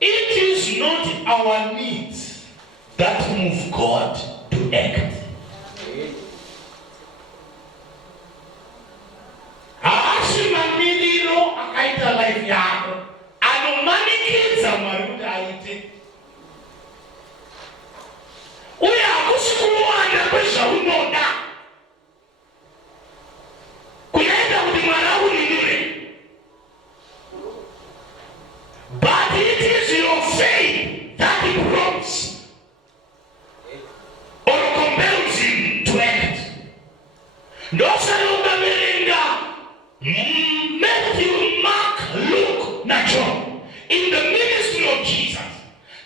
It is not our needs that move God to act. Manililo akaita life yako anomanikiza maruda aite uya kusikuwana kwesha unoda kunaenda kuti mwana ulinire. But it is your faith that prompts or compels him to act. Ndosalunga merenga Matthew, Mark, Luke, na John in the ministry of Jesus.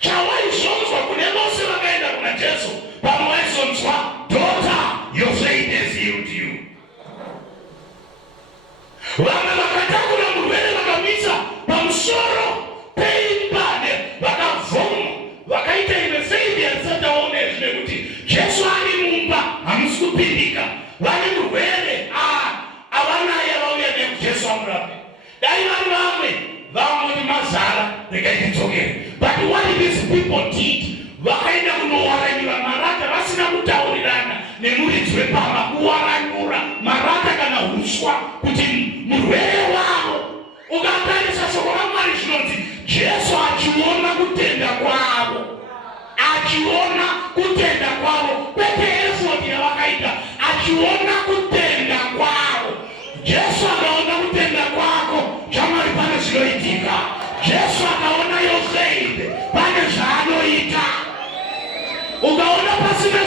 Chawai shonzwa kunelosi wakaenda kuna Jesu pamoezo mswa, daughter, your faith has healed you. Wame wakata kuna mwele wakamisa pamsoro pain bane wakavumu wakaita ime faith ya zata one zilekuti Jesu alimumba amuskupindika wale mwele awana ya wawia ne Jesu amrape daima wame ni mazara nikaitokea. But what these people did wakaenda kunowaranyura marata vasina kutaurana nemuri twepama kuwaranyura marata kana huswa kuti murwere wavo ukatarisa shoko raMwari zvinonzi Jesu achiona kutenda kwavo, achiona kutenda kwavo kwete effort yavakaita, achiona kutenda kwavo. Jesu akaona kutenda kwako chamari pane zvinoitika. Jesu akaona your faith pane zvaanoita. Ukaona pasina